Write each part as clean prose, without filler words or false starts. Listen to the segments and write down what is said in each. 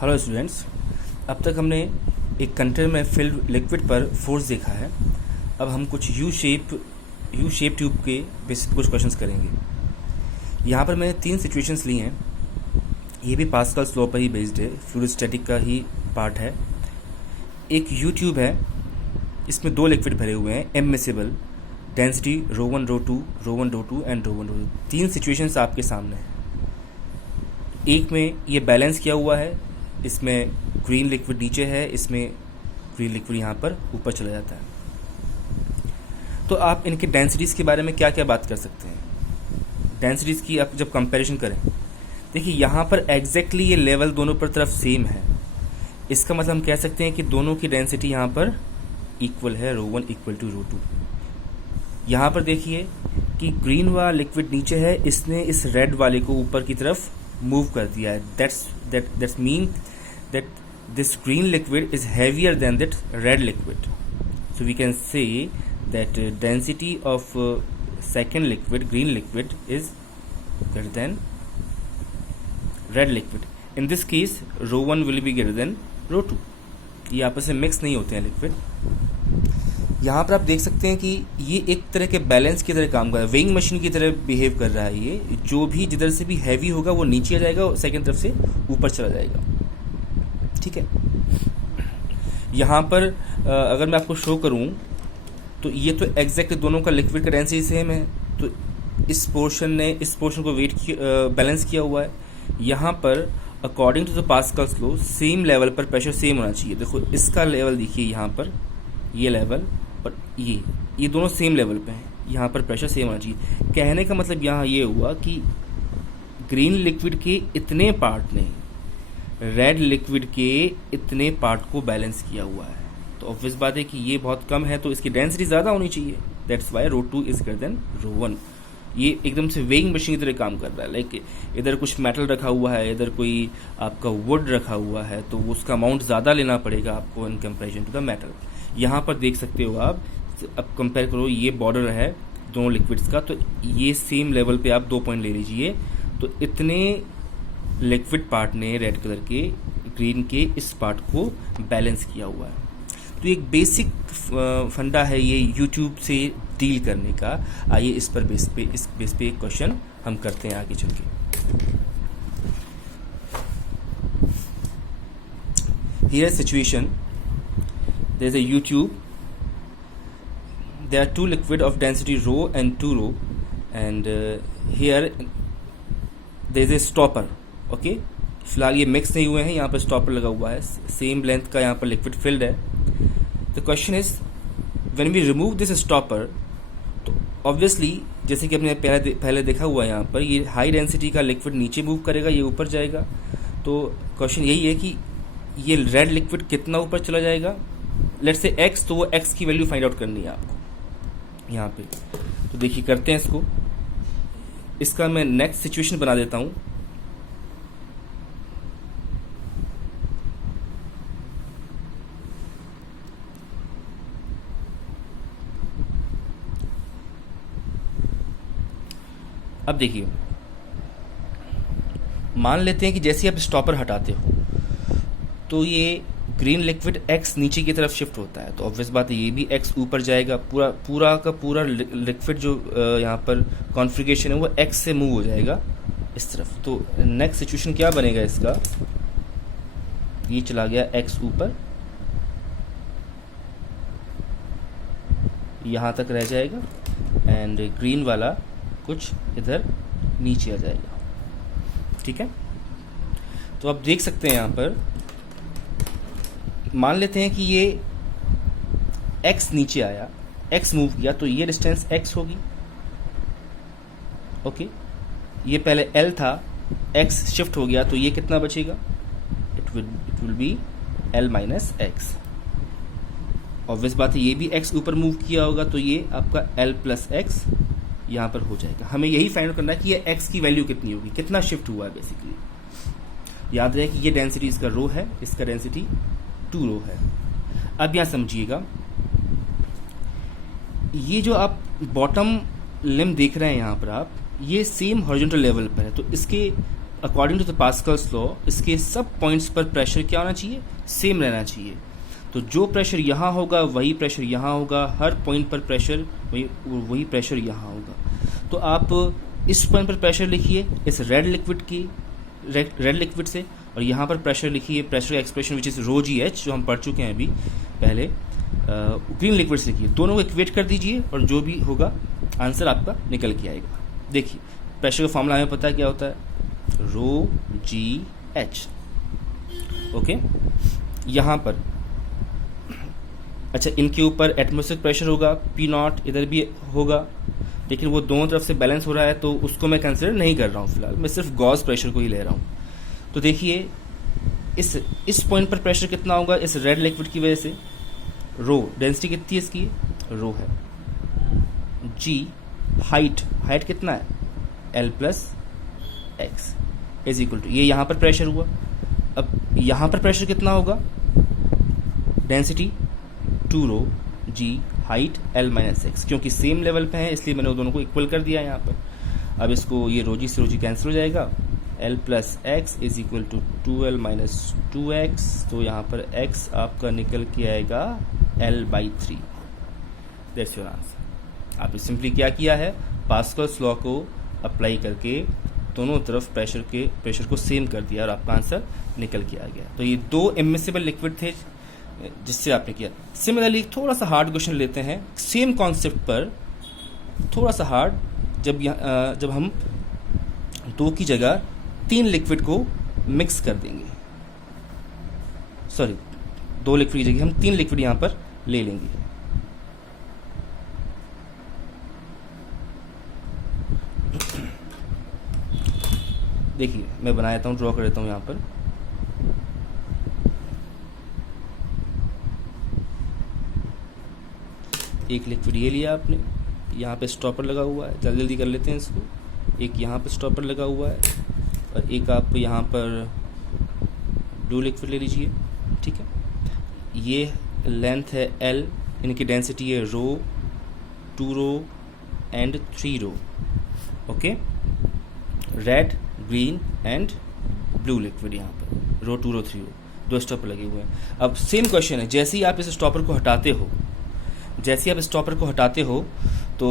Hello students, अब तक हमने एक कंटेनर में फिल्ड लिक्विड पर फोर्स देखा है। अब हम कुछ यू शेप ट्यूब के बेसिस कुछ क्वेश्चंस करेंगे। यहाँ पर मैंने 3 सिचुएशंस ली हैं। ये भी पास्कल्स लॉ पर ही बेस्ड है, फ्लूइडस्टैटिक का ही पार्ट है। एक यू ट्यूब है, इसमें 2 लिक्विड भरे हुए हैं, एममिसिबल, डेंसिटी ρ1 ρ2 ρ1 ρ2 एंड ρ1 ρ2। 3 सिचुएशंस आपके सामने हैं। एक में ये बैलेंस किया हुआ है, इसमें ग्रीन लिक्विड नीचे है, इसमें ग्रीन लिक्विड यहाँ पर ऊपर चला जाता है। तो आप इनके डेंसिटीज़ के बारे में क्या क्या बात कर सकते हैं। डेंसिटीज़ की आप जब कंपैरिजन करें, देखिए यहाँ पर एग्जैक्टली ये लेवल दोनों पर तरफ सेम है। इसका मतलब हम कह सकते हैं कि दोनों की डेंसिटी यहाँ पर इक्वल है, ρ1 इक्वल टू ρ2। यहाँ पर देखिए कि ग्रीन वाला लिक्विड नीचे है, इसने इस रेड वाले को ऊपर की तरफ मूव कर दिया है। That's mean that this green liquid is heavier than that red liquid. So we can say that density of second liquid, green liquid, is greater than red liquid. In this case, ρ1 will be greater than ρ2. ये आपस में mix नहीं होते हैं liquid. यहाँ पर आप देख सकते हैं कि ये एक तरह के बैलेंस की तरह काम कर रहा है, वेइंग मशीन की तरह बिहेव कर रहा है। ये जो भी जिधर से भी हैवी होगा वो नीचे आ जाएगा और सेकेंड तरफ से ऊपर चला जाएगा। ठीक है, यहाँ पर अगर मैं आपको शो करूँ तो ये तो एग्जैक्ट दोनों का लिक्विड का डेंसिटी सेम है, तो इस पोर्शन ने इस पोर्शन को वेट बैलेंस किया हुआ है। यहाँ पर according to the Pascal's law same level पर प्रेशर सेम होना चाहिए। देखो इसका लेवल देखिए, यहाँ पर ये लेवल और ये दोनों सेम लेवल पे हैं, यहाँ पर प्रेशर सेम होना चाहिए। कहने का मतलब यहाँ ये हुआ कि ग्रीन लिक्विड के इतने पार्ट ने रेड लिक्विड के इतने पार्ट को बैलेंस किया हुआ है। तो ऑब्वियस बात है कि ये बहुत कम है, तो इसकी डेंसिटी ज़्यादा होनी चाहिए। That's why ρ2 is greater than ρ1। ये एकदम से वेइंग मशीन की तरह काम कर रहा है। लाइक इधर कुछ मेटल रखा हुआ है, इधर कोई आपका वुड रखा हुआ है, तो उसका अमाउंट ज़्यादा लेना पड़ेगा आपको in comparison to the metal. यहाँ पर देख सकते हो आप, अब कंपेयर करो, ये बॉर्डर है दोनों लिक्विड्स का, तो ये सेम लेवल पे आप 2 पॉइंट ले लीजिए। तो इतने लिक्विड पार्ट ने रेड कलर के ग्रीन के इस पार्ट को बैलेंस किया हुआ है। तो एक बेसिक फंडा है ये यूट्यूब से डील करने का। आइए इस बेस पे एक क्वेश्चन हम करते हैं आगे चल के। Here situation, there is a U tube, there are 2 liquid of density rho and 2 rho, and here there is a stopper. Okay, फिलहाल ये मिक्स नहीं हुए हैं, यहाँ पर स्टॉपर लगा हुआ है, सेम लेंथ का यहाँ पर लिक्विड फिल्ड है। The question is when we remove this stopper, तो ऑब्वियसली जैसे कि हमने पहले देखा हुआ है, यहाँ पर ये हाई डेंसिटी का लिक्विड नीचे मूव करेगा, ये ऊपर जाएगा। तो क्वेश्चन यही है कि ये रेड लिक्विड कितना ऊपर चला जाएगा। लेट्स से एक्स, तो वो एक्स की वैल्यू फाइंड आउट करनी है आपको यहाँ पे। तो देखिए करते हैं इसको। इसका मैं नेक्स्ट सिचुएशन बना देता हूँ। अब देखिए, मान लेते हैं कि जैसे आप स्टॉपर हटाते हो तो ये ग्रीन लिक्विड एक्स नीचे की तरफ शिफ्ट होता है, तो ऑब्वियस बात है ये भी एक्स ऊपर जाएगा। पूरा का पूरा लिक्विड जो यहाँ पर कॉन्फ़िगरेशन है वो एक्स से मूव हो जाएगा इस तरफ। तो नेक्स्ट सिचुएशन क्या बनेगा इसका, ये चला गया एक्स ऊपर, यहाँ तक रह जाएगा, एंड ग्रीन वाला कुछ इधर नीचे आ जाएगा। ठीक है, तो आप देख सकते हैं यहाँ पर, मान लेते हैं कि ये x नीचे आया, x मूव किया, तो ये डिस्टेंस x होगी। ओके, ये पहले L था, x शिफ्ट हो गया, तो ये कितना बचेगा, it will B L minus x. Obvious बात है ये भी x ऊपर मूव किया होगा, तो ये आपका L प्लस एक्स यहाँ पर हो जाएगा। हमें यही फाइंड करना है कि ये x की वैल्यू कितनी होगी, कितना शिफ्ट हुआ है बेसिकली। याद रहे कि ये डेंसिटी इसका रो है, इसका डेंसिटी 2 रो है। अब यहाँ समझिएगा, ये जो आप बॉटम लिम देख रहे हैं यहाँ पर आप, ये सेम हॉरिजॉन्टल लेवल पर है, तो इसके according to the Pascal's law इसके सब पॉइंट्स पर प्रेशर क्या होना चाहिए, सेम रहना चाहिए। तो जो प्रेशर यहाँ होगा वही प्रेशर यहाँ होगा, हर पॉइंट पर प्रेशर वही प्रेशर यहाँ होगा। तो आप इस पॉइंट पर प्रेशर लिखिए इस रेड लिक्विड से, और यहाँ पर प्रेशर लिखिए, प्रेशर का expression which is rho g h, जो हम पढ़ चुके हैं अभी पहले। ग्रीन लिक्विड से लिखिए, दोनों को इक्वेट कर दीजिए और जो भी होगा आंसर आपका निकल के आएगा। देखिए प्रेशर का फॉर्मूला हमें पता है क्या होता है, रो जी एच। ओके, यहाँ पर अच्छा इनके ऊपर एटमॉस्फेरिक प्रेशर होगा पी नॉट, इधर भी होगा, लेकिन वो दोनों तरफ से बैलेंस हो रहा है तो उसको मैं कंसिडर नहीं कर रहा हूँ फिलहाल, मैं सिर्फ गॉस प्रेशर को ही ले रहा हूँ। तो देखिए इस पॉइंट पर प्रेशर कितना होगा इस रेड लिक्विड की वजह से, रो डेंसिटी कितनी है इसकी, रो है, जी हाइट कितना है l plus x is equal to, ये यहाँ पर प्रेशर हुआ। अब यहाँ पर प्रेशर कितना होगा, डेंसिटी 2 रो जी हाइट एल माइनस एक्स, क्योंकि सेम लेवल पे है इसलिए मैंने वो दोनों को इक्वल कर दिया यहाँ पर। अब इसको ये रो जी से रो जी कैंसिल हो जाएगा, l plus x is equal to 2l minus 2x, तो यहाँ पर x आपका निकल के आएगा l/3। That's your answer. आपने सिंपली क्या किया है, पास्कल्स लॉ को अप्लाई करके दोनों तरफ प्रेशर को सेम कर दिया और आपका आंसर निकल के आ गया। तो ये 2 इमिसिबल लिक्विड थे जिससे आपने किया। सिमिलरली थोड़ा सा हार्ड क्वेश्चन लेते हैं सेम कॉन्सेप्ट पर, थोड़ा सा हार्ड, जब हम 2 की जगह 3 लिक्विड को मिक्स कर देंगे, सॉरी 2 लिक्विड की जगह हम 3 लिक्विड यहाँ पर ले लेंगे। देखिए मैं बना देता हूँ, ड्रॉ कर देता हूँ यहाँ पर। एक लिक्विड ये लिया आपने, यहाँ पे स्टॉपर लगा हुआ है, जल्दी जल्दी कर लेते हैं इसको। एक यहाँ पे स्टॉपर लगा हुआ है और एक आप यहाँ पर ब्लू लिक्विड ले लीजिए, ठीक है। ये लेंथ है L, इनकी डेंसिटी है rho, 2 rho and 3 rho. Okay, red green and blue liquid यहाँ पर, रो 2 रो 3 रो, 2 स्टॉपर लगे हुए हैं। अब सेम क्वेश्चन है, जैसे ही आप इस स्टॉपर को हटाते हो तो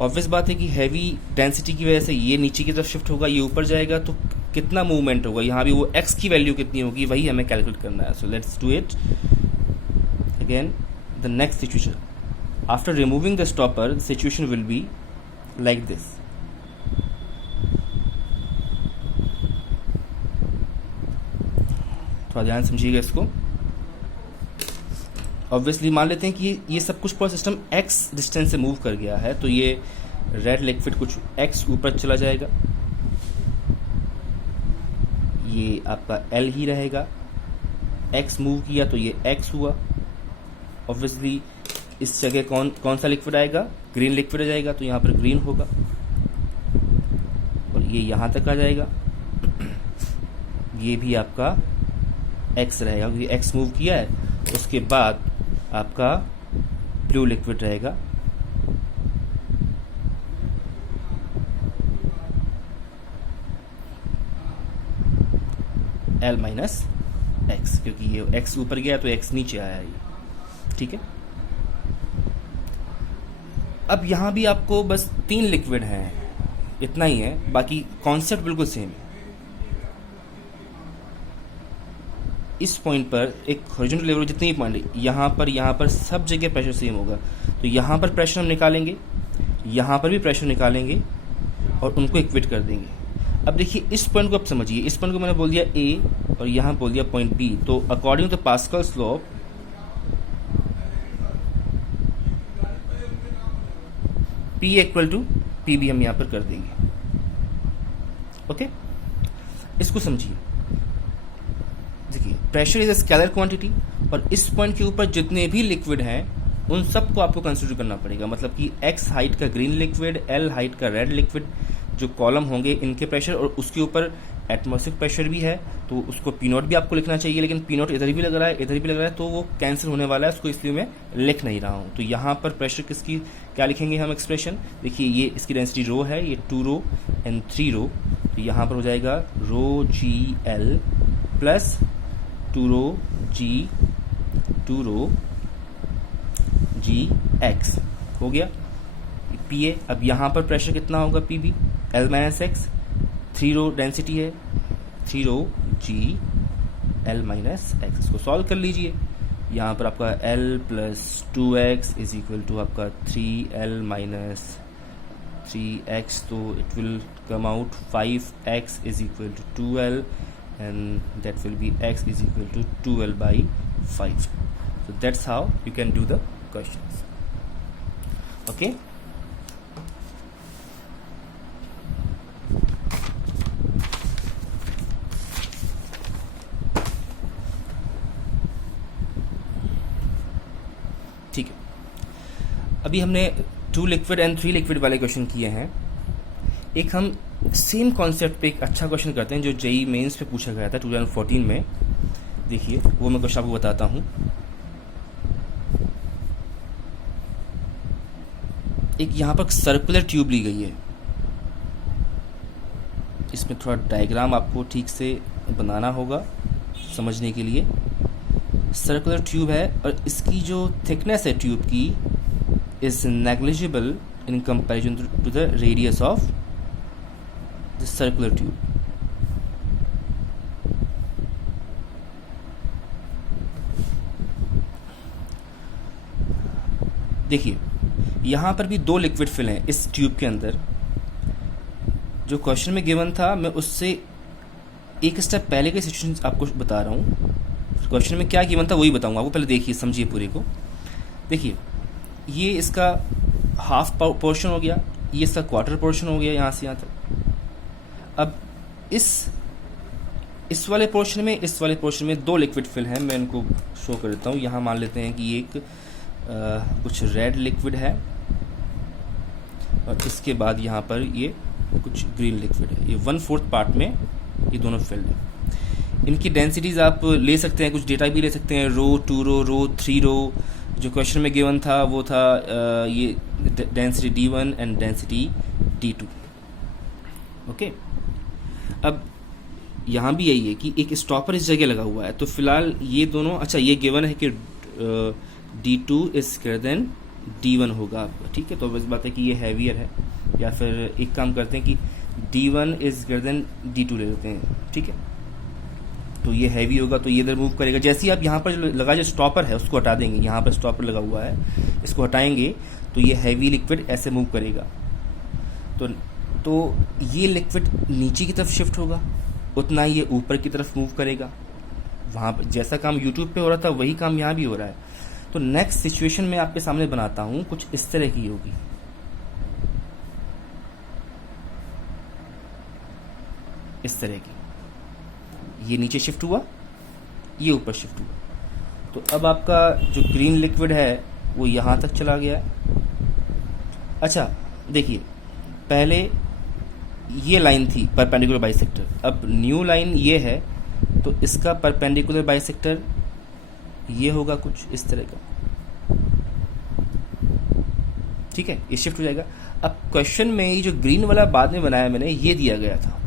ऑब्वियस बात है कि हैवी डेंसिटी की वजह से ये नीचे की तरफ शिफ्ट होगा, ये ऊपर जाएगा, तो कितना मूवमेंट होगा, यहाँ भी वो x की वैल्यू कितनी होगी वही हमें कैलकुलेट करना है। So let's do it again. The next situation, after removing the stopper the situation will be like this. थोड़ा ध्यान समझिएगा इसको। ऑब्वियसली मान लेते हैं कि ये सब कुछ पूरा सिस्टम x डिस्टेंस से मूव कर गया है, तो ये रेड लिक्विड कुछ x ऊपर चला जाएगा, ये आपका L ही रहेगा, x मूव किया तो ये x हुआ। ऑब्वियसली इस जगह कौन सा लिक्विड आएगा, ग्रीन लिक्विड आ जाएगा, तो यहाँ पर ग्रीन होगा और ये यहाँ तक आ जाएगा, ये भी आपका x रहेगा क्योंकि x मूव किया है। उसके बाद आपका ब्लू लिक्विड रहेगा, L माइनस एक्स, क्योंकि ये x ऊपर गया तो x नीचे आया ये, ठीक है। अब यहां भी आपको बस 3 लिक्विड हैं, इतना ही है, बाकी कॉन्सेप्ट बिल्कुल सेम है। इस पॉइंट पर एक हॉरिजॉन्टल लेवल जितने भी पॉइंट है, यहाँ पर सब जगह प्रेशर सेम होगा, तो यहाँ पर प्रेशर हम निकालेंगे, यहाँ पर भी प्रेशर निकालेंगे और उनको इक्वेट कर देंगे। अब देखिए इस पॉइंट को आप समझिए, इस पॉइंट को मैंने बोल दिया A और यहाँ बोल दिया पॉइंट B, तो according to Pascal's law P equal to PB हम यहाँ पर कर देंगे। ओके, इसको समझिए। देखिए pressure is a scalar quantity और इस पॉइंट के ऊपर जितने भी लिक्विड हैं उन सबको आपको कंसिडर करना पड़ेगा, मतलब कि x हाइट का ग्रीन लिक्विड, L हाइट का रेड लिक्विड, जो कॉलम होंगे इनके प्रेशर, और उसके ऊपर एटमॉस्फेरिक प्रेशर भी है तो उसको पी नॉट भी आपको लिखना चाहिए, लेकिन पी नॉट इधर भी लग रहा है इधर भी लग रहा है तो वो कैंसिल होने वाला है, उसको इसलिए मैं लिख नहीं रहा हूँ। तो यहाँ पर प्रेशर किसकी क्या लिखेंगे हम एक्सप्रेशन, देखिए ये इसकी डेंसिटी रो है, ये 2 रो एंड 3 रो, यहाँ पर हो जाएगा रो जी एल प्लस 2 रो जी एक्स हो गया पी ए। अब यहाँ पर प्रेशर कितना होगा p b, l minus x, 3 rho density है, 3 rho g l minus x. इसको सॉल्व कर लीजिए। यहाँ पर आपका l plus 2x is equal to आपका 3l माइनस 3x, तो it will come out 5x is equal to 2l and that will be x is equal to 2l by 5. So that's how you can do the questions. Okay. ठीक है, अभी हमने 2 liquid and 3 liquid वाले question किए हैं। एक हम same concept पे एक अच्छा क्वेश्चन करते हैं जो जेई मेंस पे पूछा गया था 2014 में। देखिए वो मैं क्वेश्चन आपको बताता हूँ। एक यहाँ पर सर्कुलर ट्यूब ली गई है, इसमें थोड़ा डायग्राम आपको ठीक से बनाना होगा समझने के लिए। सर्कुलर ट्यूब है और इसकी जो थिकनेस है ट्यूब की is negligible in comparison to the radius of the circular tube. देखिए यहां पर भी 2 लिक्विड फिल हैं इस ट्यूब के अंदर। जो क्वेश्चन में गिवन था मैं उससे एक स्टेप पहले के सिचुएशन आपको बता रहा हूं। क्वेश्चन में क्या गिवन था वही बताऊंगा आपको, पहले देखिए समझिए पूरे को। देखिए ये इसका हाफ पोर्शन हो गया, ये इसका क्वार्टर पोर्शन हो गया यहाँ से यहाँ तक। अब इस वाले पोर्शन में 2 लिक्विड फिल हैं, मैं इनको शो कर देता हूँ। यहाँ मान लेते हैं कि एक कुछ रेड लिक्विड है और इसके बाद यहाँ पर ये कुछ ग्रीन लिक्विड है। ये 1/4 पार्ट में ये दोनों फिल्ड है। इनकी डेंसिटीज आप ले सकते हैं, कुछ डेटा भी ले सकते हैं। रो 2 रो 3 रो जो क्वेश्चन में गिवन था वो था ये density D1 and density D2। Okay, अब यहाँ भी यही है कि एक स्टॉपर इस जगह लगा हुआ है, तो फिलहाल ये दोनों, अच्छा ये गिवन है कि D2 is greater then D1 होगा आपका, ठीक है। तो बस बात है कि ये हैवियर है, या फिर एक काम करते हैं कि D1 is greater then D2 ले लेते हैं, ठीक है। तो ये हैवी होगा तो ये इधर मूव करेगा। जैसे ही आप यहाँ पर लगा जो स्टॉपर है उसको हटा देंगे, यहाँ पर स्टॉपर लगा हुआ है, इसको हटाएंगे तो ये हैवी लिक्विड ऐसे मूव करेगा। तो ये लिक्विड नीचे की तरफ शिफ्ट होगा, उतना ही ये ऊपर की तरफ मूव करेगा। वहाँ पर जैसा काम यूट्यूब पे हो रहा था वही काम यहाँ भी हो रहा है। तो नेक्स्ट सिचुएशन में आपके सामने बनाता हूँ, कुछ इस तरह की होगी। इस तरह की, ये नीचे शिफ्ट हुआ, ये ऊपर शिफ्ट हुआ। तो अब आपका जो ग्रीन लिक्विड है वो यहाँ तक चला गया है। अच्छा देखिए, पहले ये लाइन थी परपेंडिकुलर बाइसेक्टर, अब न्यू लाइन ये है, तो इसका परपेंडिकुलर बाइसेक्टर ये होगा कुछ इस तरह का, ठीक है। ये शिफ्ट हो जाएगा। अब क्वेश्चन में ये जो ग्रीन वाला बाद में बनाया मैंने, ये दिया गया था,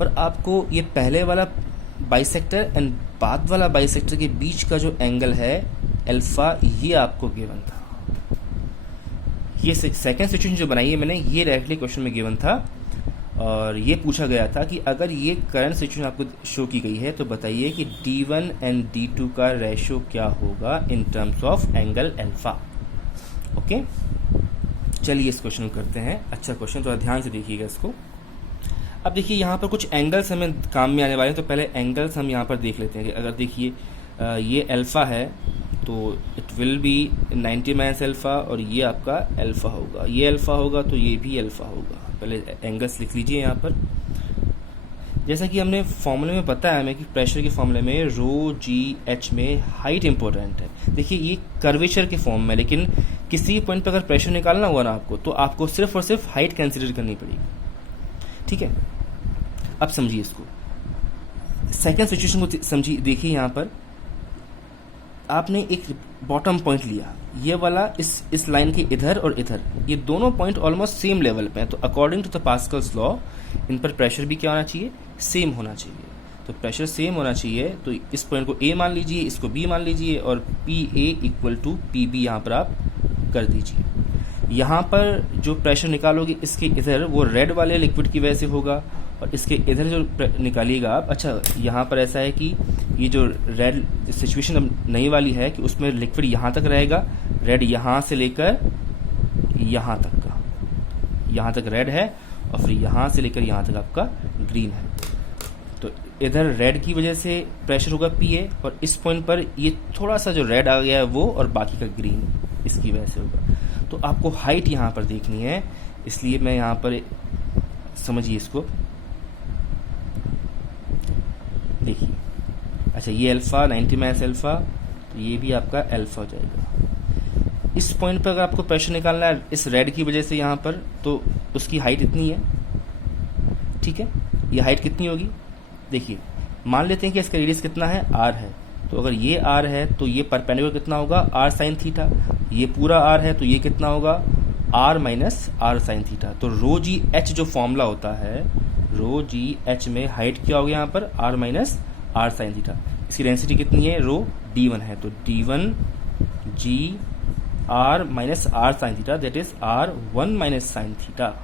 और आपको ये पहले वाला बाइसेक्टर एंड बाद वाला बाइसेक्टर के बीच का जो एंगल है अल्फा, ये आपको गिवन था। ये सेकंड सिचुएशन जो बनाई है मैंने, ये डायरेक्टली क्वेश्चन में गिवन था, और ये पूछा गया था कि अगर ये करंट सिचुएशन आपको शो की गई है तो बताइए कि D1 एंड D2 का रेशो क्या होगा in terms of angle alpha. Okay, चलिए इस क्वेश्चन को करते हैं। अच्छा क्वेश्चन, थोड़ा ध्यान से देखिएगा इसको। अब देखिए यहाँ पर कुछ एंगल्स हमें काम में आने वाले हैं, तो पहले एंगल्स हम यहाँ पर देख लेते हैं कि अगर देखिए ये अल्फा है तो it will B 90 minus alpha, और ये आपका अल्फा होगा, ये अल्फा होगा तो ये भी अल्फा होगा। पहले एंगल्स लिख लीजिए यहाँ पर। जैसा कि हमने फॉर्मूले में बताया हमें कि प्रेशर के फॉर्मूले में रो जी एच में हाइट इंपॉर्टेंट है। देखिए ये कर्वेचर के फॉर्म में, लेकिन किसी पॉइंट पर अगर प्रेशर निकालना हुआ ना आपको, तो आपको सिर्फ और सिर्फ हाइट कंसिडर करनी पड़ेगी, ठीक है। अब समझिए इसको, सेकंड सिचुएशन को समझिए। देखिए यहाँ पर आपने एक बॉटम पॉइंट लिया, ये वाला इस लाइन के इधर और इधर, ये दोनों पॉइंट ऑलमोस्ट सेम लेवल पे हैं, तो according to the Pascal's law इन पर प्रेशर भी क्या होना चाहिए, सेम होना चाहिए। तो प्रेशर सेम होना चाहिए, तो इस पॉइंट को ए मान लीजिए, इसको बी मान लीजिए, और p a equal to p b यहाँ पर आप कर दीजिए। यहाँ पर जो प्रेशर निकालोगे इसके इधर, वो रेड वाले लिक्विड की वजह से होगा, और इसके इधर जो निकालिएगा आप, अच्छा यहाँ पर ऐसा है कि ये जो रेड सिचुएशन अब नई वाली है कि उसमें लिक्विड यहाँ तक रहेगा, रेड यहाँ से लेकर यहाँ तक का, यहाँ तक रेड है, और फिर यहाँ से लेकर यहाँ तक आपका ग्रीन है। तो इधर रेड की वजह से प्रेशर होगा पी ए, और इस पॉइंट पर ये थोड़ा सा जो रेड आ गया है वो, और बाकी का ग्रीन इसकी वजह से होगा। तो आपको हाइट यहाँ पर देखनी है, इसलिए मैं यहाँ पर, समझिए इसको, देखिए, अच्छा ये अल्फा 90 माइनस अल्फा, तो ये भी आपका अल्फा हो जाएगा। इस पॉइंट पर अगर आपको प्रेशर निकालना है इस रेड की वजह से यहाँ पर, तो उसकी हाइट इतनी है, ठीक है। ये हाइट कितनी होगी, देखिए, मान लेते हैं कि इसका रेडियस कितना है, आर है, तो अगर ये आर है तो ये परपेंडिकुलर कितना होगा, आर साइन थीटा, ये पूरा आर है तो ये कितना होगा, r minus r sine theta. तो रो जी एच जो फॉर्मूला होता है, रो जी एच में हाइट क्या हो गया यहाँ पर, r minus r sine theta. इसकी डेंसिटी कितनी है, रो D1 है, तो D1 g r minus r sine theta, that is R1 minus sine theta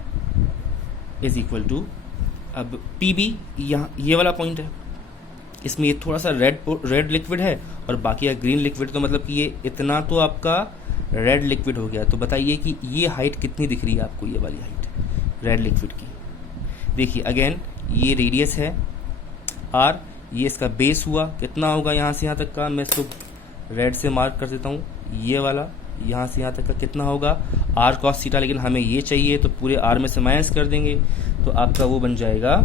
is equal to, अब पी बी यहाँ ये वाला पॉइंट है, इसमें ये थोड़ा सा रेड लिक्विड है और बाकी है ग्रीन लिक्विड, तो मतलब कि ये इतना तो आपका रेड लिक्विड हो गया। तो बताइए कि ये हाइट कितनी दिख रही है आपको, ये वाली हाइट रेड लिक्विड की। देखिए अगेन, ये रेडियस है आर, ये इसका बेस हुआ, कितना होगा यहाँ से यहाँ तक का, मैं इसको रेड से मार्क कर देता हूँ, ये वाला यहाँ से यहाँ तक का कितना होगा, आर कॉस थीटा, लेकिन हमें ये चाहिए तो पूरे आर में से माइनस कर देंगे, तो आपका वो बन जाएगा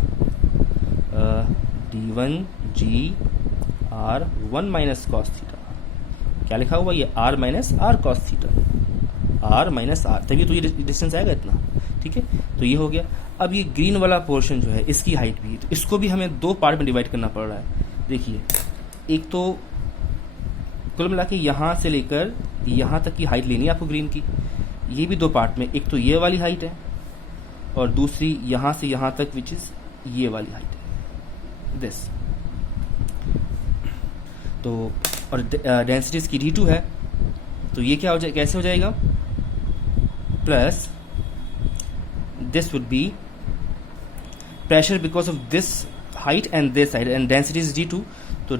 D1 g r 1 minus cos theta. क्या लिखा हुआ ये, r minus r cos theta, r minus r, तभी तो ये डिस्टेंस आएगा इतना, ठीक है। तो ये हो गया। अब ये ग्रीन वाला पोर्शन जो है इसकी हाइट भी है, तो इसको भी हमें दो पार्ट में डिवाइड करना पड़ रहा है। देखिए, एक तो कुल मिला के यहाँ से लेकर यहाँ तक की हाइट लेनी है आपको ग्रीन की, ये भी दो पार्ट में, एक तो ये वाली हाइट है और दूसरी यहाँ से यहाँ तक, विच इज ये वाली हाइट है, दिस। तो और डेंसिटी इसकी D2 है, तो ये क्या हो जाए, कैसे हो जाएगा, plus this would be pressure because of this height and this height, and density is D2, तो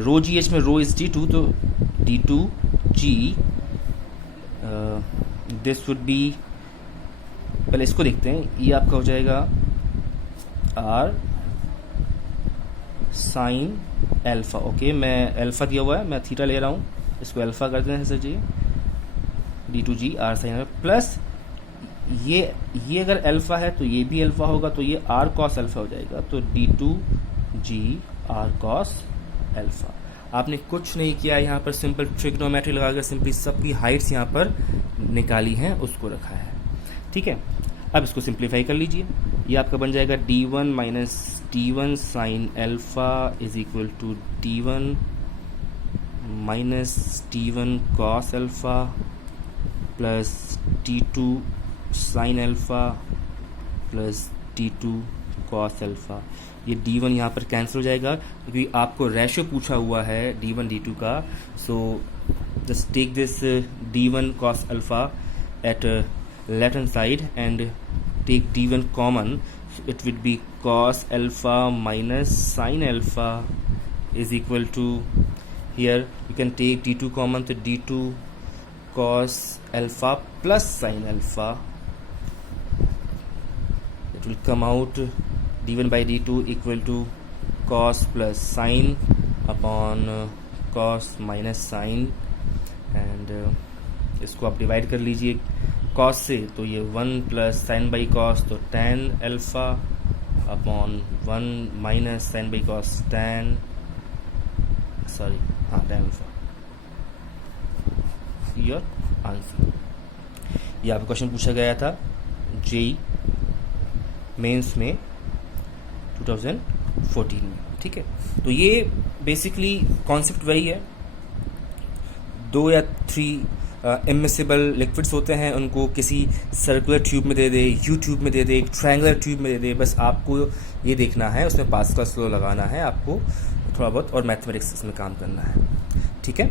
रो जी एच में रो इज D2, तो D2 G this would be, पहले इसको देखते हैं, ये आपका हो जाएगा R साइन अल्फा। ओके, मैं अल्फा दिया हुआ है, मैं थीटा ले रहा हूँ, इसको अल्फा कर देना है सर जी, D2 G R sign alpha, plus ये अगर अल्फा है तो ये भी अल्फा होगा, तो ये R cos अल्फा हो जाएगा, तो D2 G R cos alpha. आपने कुछ नहीं किया, यहाँ पर सिंपल ट्रिग्नोमेट्री लगाकर सिंपली सबकी हाइट्स यहाँ पर निकाली हैं, उसको रखा है, ठीक है। अब इसको सिंप्लीफाई कर लीजिए, ये आपका बन जाएगा D1 minus D1 sine alpha is equal to D1 minus D1 cos alpha plus D2 sine alpha plus D2 cos alpha. ये D1 यहाँ पर कैंसिल हो जाएगा क्योंकि आपको रेशियो पूछा हुआ है D1 D2 का, so just take this D1 cos alpha at left hand side and take D1 common, it will be cos alpha minus sine alpha is equal to, here you can take D2 common, तो D2 cos alpha plus sine alpha, it will come out D1 by D2 equal to cos plus sin upon cos minus sin, and इसको आप divide कर लीजिए cos से, तो ये 1 plus sine by cos, तो tan alpha upon 1 minus sine by cos tan, sorry हाँ tan alpha, your answer. ये आपका क्वेश्चन पूछा गया था जेई मेंस में 2014 में, ठीक है। तो ये बेसिकली कॉन्सेप्ट वही है, 2 या 3 इमिसिबल लिक्विड्स होते हैं, उनको किसी सर्कुलर ट्यूब में दे दे, यू ट्यूब में दे दे, ट्रायंगुलर ट्यूब में दे दे, बस आपको ये देखना है, उसमें पास्कल्स लॉ लगाना है आपको थोड़ा बहुत, और मैथमेटिक्स इसमें काम करना है। ठीक है।